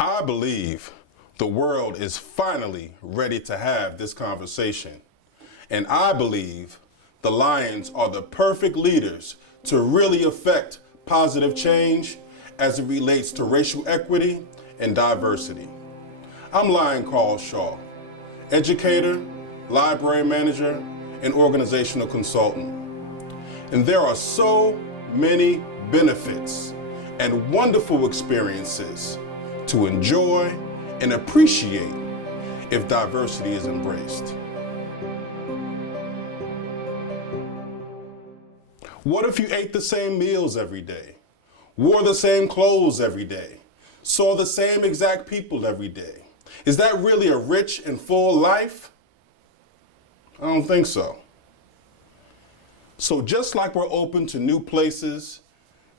I believe the world is finally ready to have this conversation. And I believe the Lions are the perfect leaders to really affect positive change as it relates to racial equity and diversity. I'm Lion Carl Shaw, educator, library manager, and organizational consultant. And there are so many benefits and wonderful experiences to enjoy and appreciate if diversity is embraced. What if you ate the same meals every day, wore the same clothes every day, saw the same exact people every day? Is that really a rich and full life? I don't think so. So just like we're open to new places,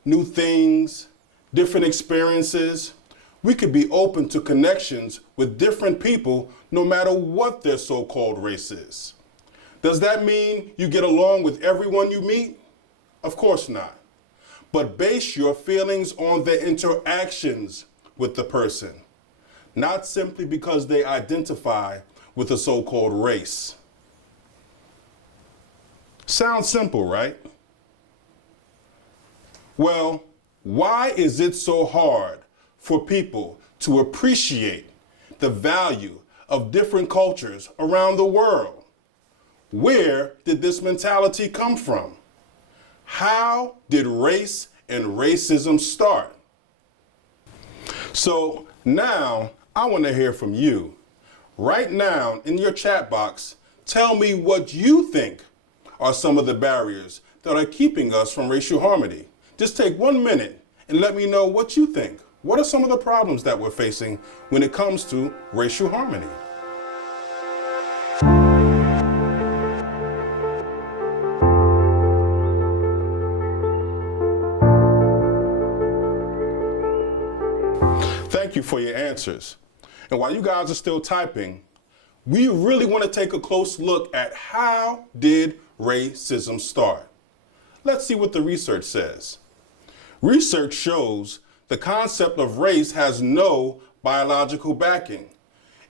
new things, different experiences, we could be open to connections with different people no matter what their so-called race is. Does that mean you get along with everyone you meet? Of course not. But base your feelings on their interactions with the person, not simply because they identify with a so-called race. Sounds simple, right? Well, why is it so hard for people to appreciate the value of different cultures around the world? Where did this mentality come from? How did race and racism start? So now I want to hear from you. Right now in your chat box, tell me what you think are some of the barriers that are keeping us from racial harmony. Just take 1 minute and let me know what you think. What are some of the problems that we're facing when it comes to racial harmony? Thank you for your answers. And while you guys are still typing, we really want to take a close look at how did racism start. Let's see what the research says. Research shows the concept of race has no biological backing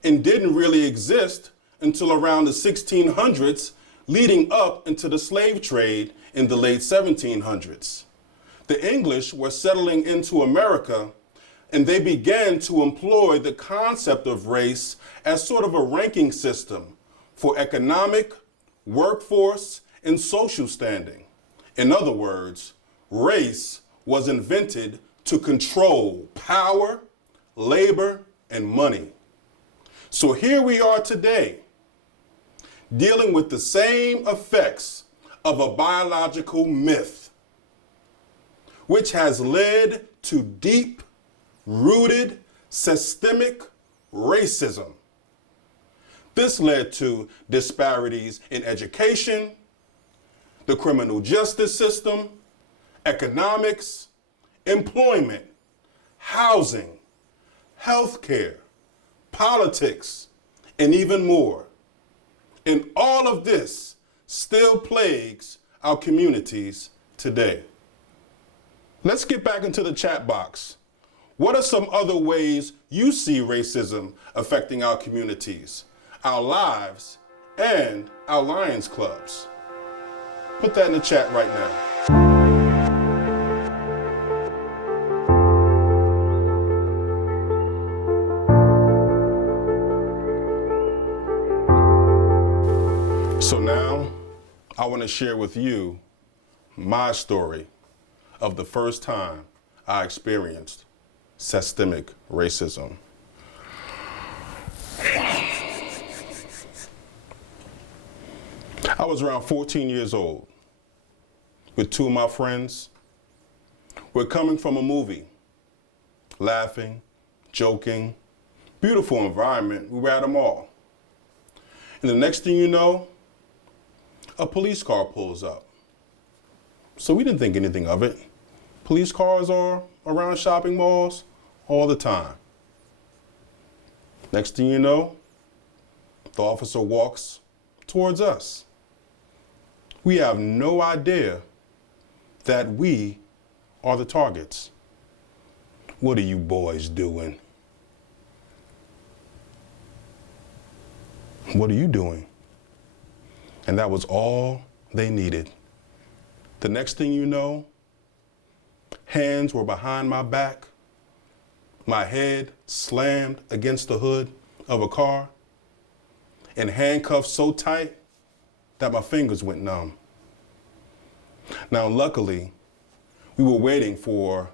and didn't really exist until around the 1600s, leading up into the slave trade in the late 1700s. The English were settling into America, and they began to employ the concept of race as sort of a ranking system for economic, workforce, and social standing. In other words, race was invented to control power, labor, and money. So here we are today, dealing with the same effects of a biological myth, which has led to deep-rooted systemic racism. This led to disparities in education, the criminal justice system, economics, employment, housing, healthcare, politics, and even more. And all of this still plagues our communities today. Let's get back into the chat box. What are some other ways you see racism affecting our communities, our lives, and our Lions clubs? Put that in the chat right now. So now I want to share with you my story of the first time I experienced systemic racism. I was around 14 years old with two of my friends. We're coming from a movie, laughing, joking, beautiful environment. We were at a mall. And the next thing you know, a police car pulls up. So we didn't think anything of it. Police cars are around shopping malls all the time. Next thing you know, the officer walks towards us. We have no idea that we are the targets. What are you boys doing? What are you doing? And that was all they needed. The next thing you know, hands were behind my back, my head slammed against the hood of a car, and handcuffed so tight that my fingers went numb. Now, luckily, we were waiting for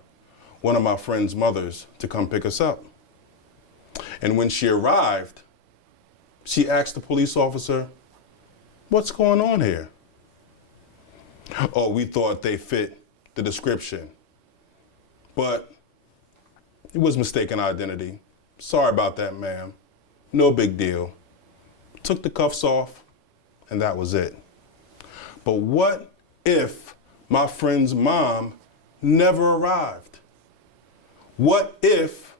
one of my friend's mothers to come pick us up. And when she arrived, she asked the police officer, "What's going on here?" Oh, we thought they fit the description, but it was mistaken identity. Sorry about that, ma'am. No big deal. Took the cuffs off, and that was it. But what if my friend's mom never arrived? What if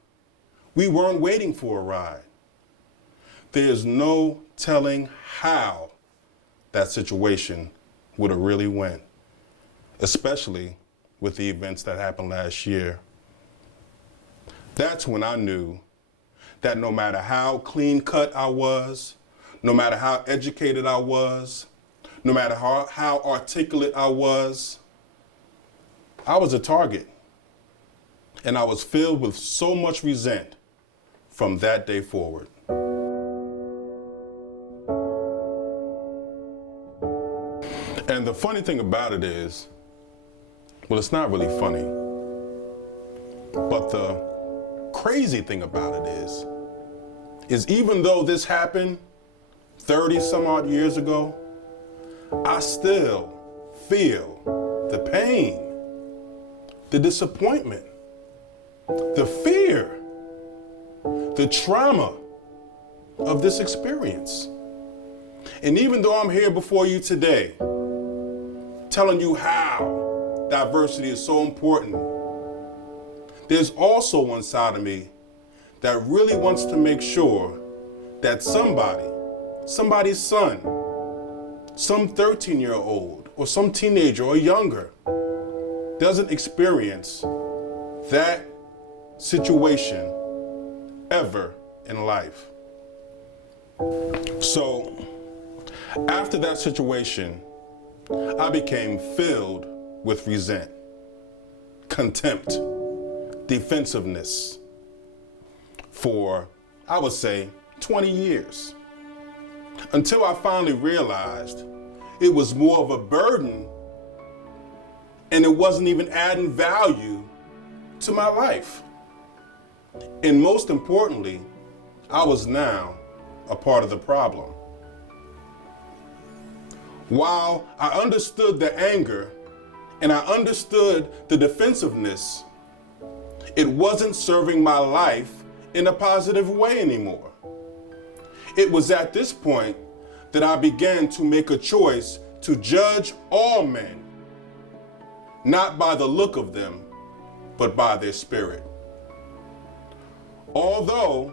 we weren't waiting for a ride? There's no telling how that situation would have really went, especially with the events that happened last year. That's when I knew that no matter how clean cut I was, no matter how educated I was, no matter how articulate I was a target. And I was filled with so much resentment from that day forward. And the funny thing about it is, well, it's not really funny, but the crazy thing about it is even though this happened 30 some odd years ago, I still feel the pain, the disappointment, the fear, the trauma of this experience. And even though I'm here before you today, telling you how diversity is so important, there's also one side of me that really wants to make sure that somebody's son, some 13-year-old or some teenager or younger doesn't experience that situation ever in life. So after that situation, I became filled with resentment, contempt, defensiveness for, I would say, 20 years. Until I finally realized it was more of a burden and it wasn't even adding value to my life. And most importantly, I was now a part of the problem. While I understood the anger and I understood the defensiveness, it wasn't serving my life in a positive way anymore. It was at this point that I began to make a choice to judge all men, not by the look of them, but by their spirit. Although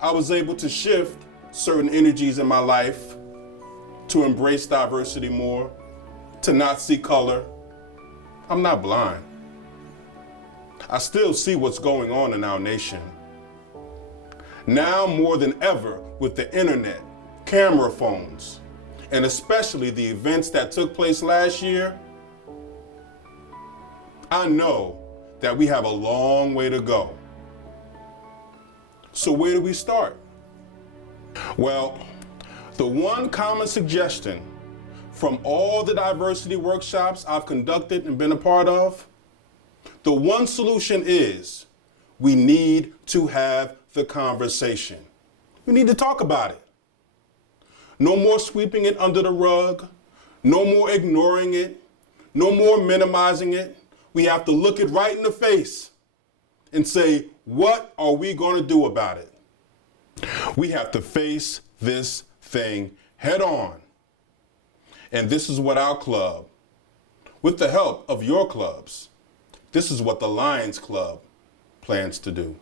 I was able to shift certain energies in my life to embrace diversity more, to not see color, I'm not blind. I still see what's going on in our nation. Now more than ever, with the internet, camera phones, and especially the events that took place last year, I know that we have a long way to go. So where do we start? Well, the one common suggestion from all the diversity workshops I've conducted and been a part of, the one solution is we need to have the conversation. We need to talk about it. No more sweeping it under the rug, no more ignoring it, no more minimizing it. We have to look it right in the face and say, what are we going to do about it? We have to face this thing head on. And this is what our club, with the help of your clubs, this is what the Lions Club plans to do.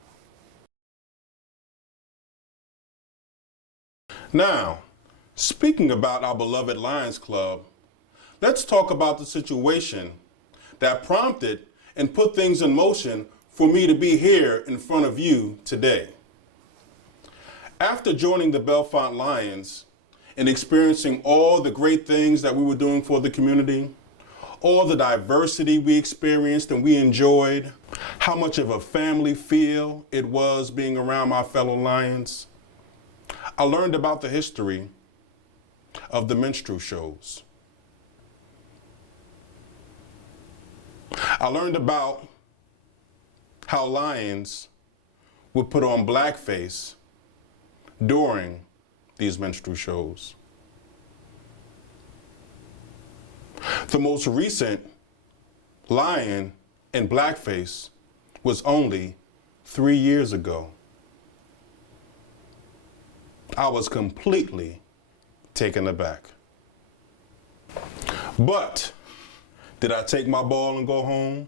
Now, speaking about our beloved Lions Club, let's talk about the situation that prompted and put things in motion for me to be here in front of you today. After joining the Bellefonte Lions and experiencing all the great things that we were doing for the community, all the diversity we experienced and we enjoyed, how much of a family feel it was being around my fellow Lions, I learned about the history of the minstrel shows. I learned about how Lions would put on blackface during these minstrel shows. The most recent Lion in blackface was only 3 years ago. I was completely taken aback. But did I take my ball and go home?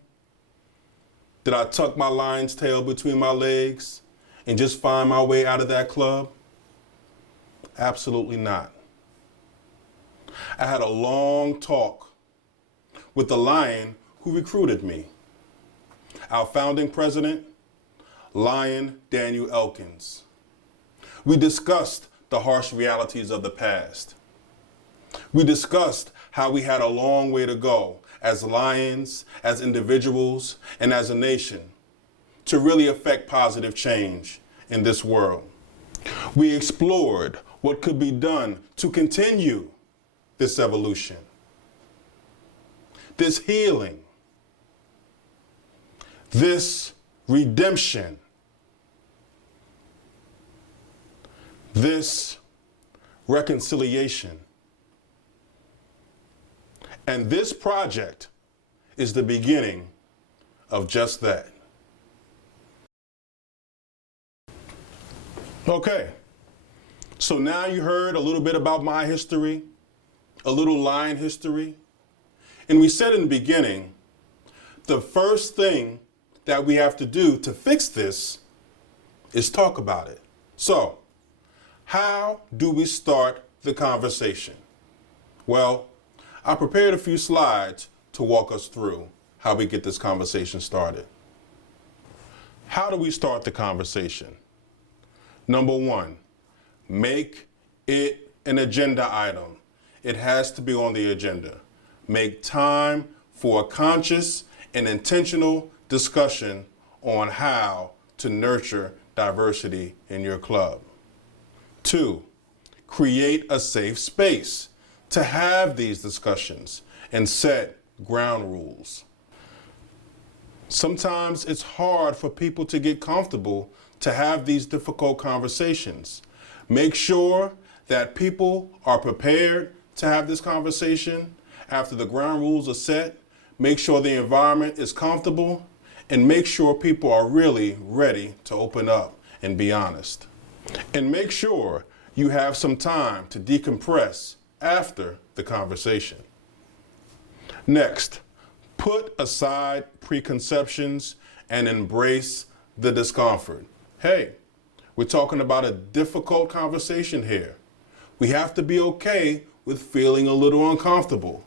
Did I tuck my lion's tail between my legs and just find my way out of that club? Absolutely not. I had a long talk with the lion who recruited me, our founding president, Lion Daniel Elkins. We discussed the harsh realities of the past. We discussed how we had a long way to go as Lions, as individuals, and as a nation to really affect positive change in this world. We explored what could be done to continue this evolution, this healing, this redemption, this reconciliation. And this project is the beginning of just that. Okay, so now you heard a little bit about my history, a little Lion history. And we said in the beginning, the first thing that we have to do to fix this is talk about it. So, how do we start the conversation? Well, I prepared a few slides to walk us through how we get this conversation started. How do we start the conversation? Number one, make it an agenda item. It has to be on the agenda. Make time for a conscious and intentional discussion on how to nurture diversity in your club. 2, create a safe space to have these discussions and set ground rules. Sometimes it's hard for people to get comfortable to have these difficult conversations. Make sure that people are prepared to have this conversation. After the ground rules are set, make sure the environment is comfortable, and make sure people are really ready to open up and be honest. And make sure you have some time to decompress after the conversation. Next, put aside preconceptions and embrace the discomfort. Hey, we're talking about a difficult conversation here. We have to be okay with feeling a little uncomfortable.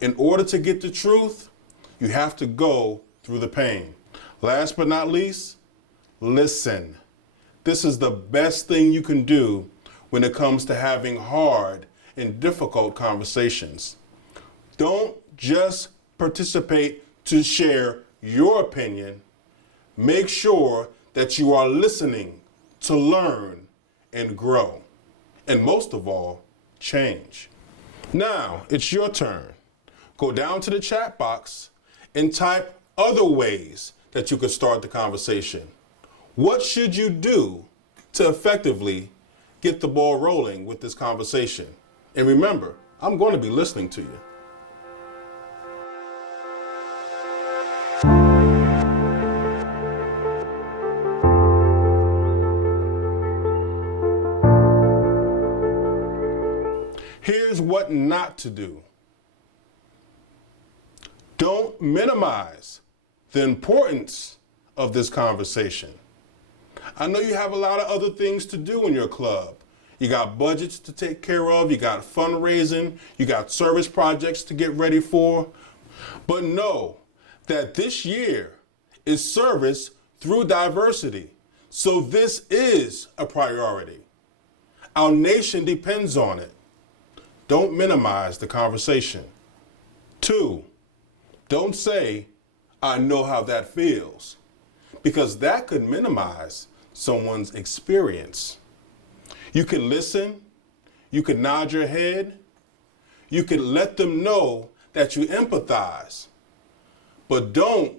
In order to get the truth, you have to go through the pain. Last but not least, listen. This is the best thing you can do when it comes to having hard and difficult conversations. Don't just participate to share your opinion. Make sure that you are listening to learn and grow. And most of all, change. Now, it's your turn. Go down to the chat box and type other ways that you could start the conversation. What should you do to effectively get the ball rolling with this conversation? And remember, I'm going to be listening to you. Here's what not to do. Don't minimize the importance of this conversation. I know you have a lot of other things to do in your club. You got budgets to take care of, you got fundraising, you got service projects to get ready for. But know that this year is service through diversity. So this is a priority. Our nation depends on it. Don't minimize the conversation. 2, don't say, I know how that feels, because that could minimize someone's experience. You can listen, you can nod your head, you can let them know that you empathize, but don't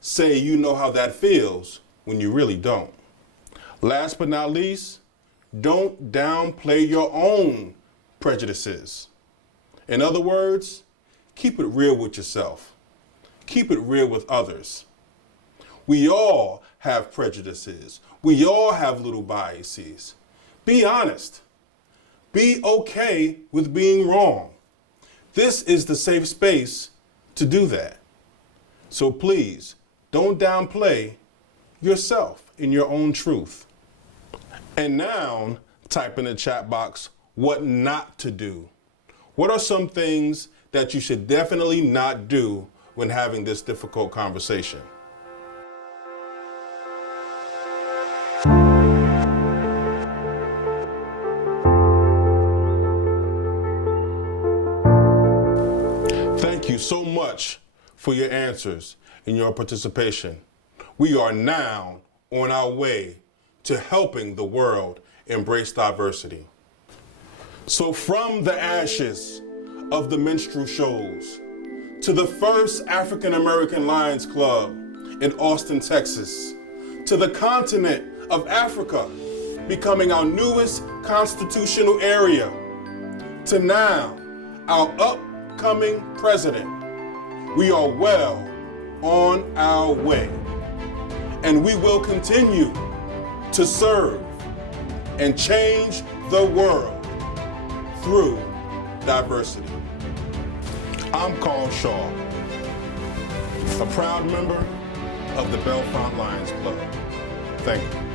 say you know how that feels when you really don't. Last but not least, don't downplay your own prejudices. In other words, keep it real with yourself. Keep it real with others. We all have prejudices. We all have little biases. Be honest. Be okay with being wrong. This is the safe space to do that. So please, don't downplay yourself in your own truth. And now, type in the chat box what not to do. What are some things that you should definitely not do when having this difficult conversation? Thank you so much for your answers and your participation. We are now on our way to helping the world embrace diversity. So from the ashes of the minstrel shows to the first African American Lions Club in Austin, Texas, to the continent of Africa becoming our newest constitutional area, to now our upcoming president, we are well on our way. And we will continue to serve and change the world through diversity. I'm Carl Shaw, a proud member of the Bellefonte Lions Club. Thank you.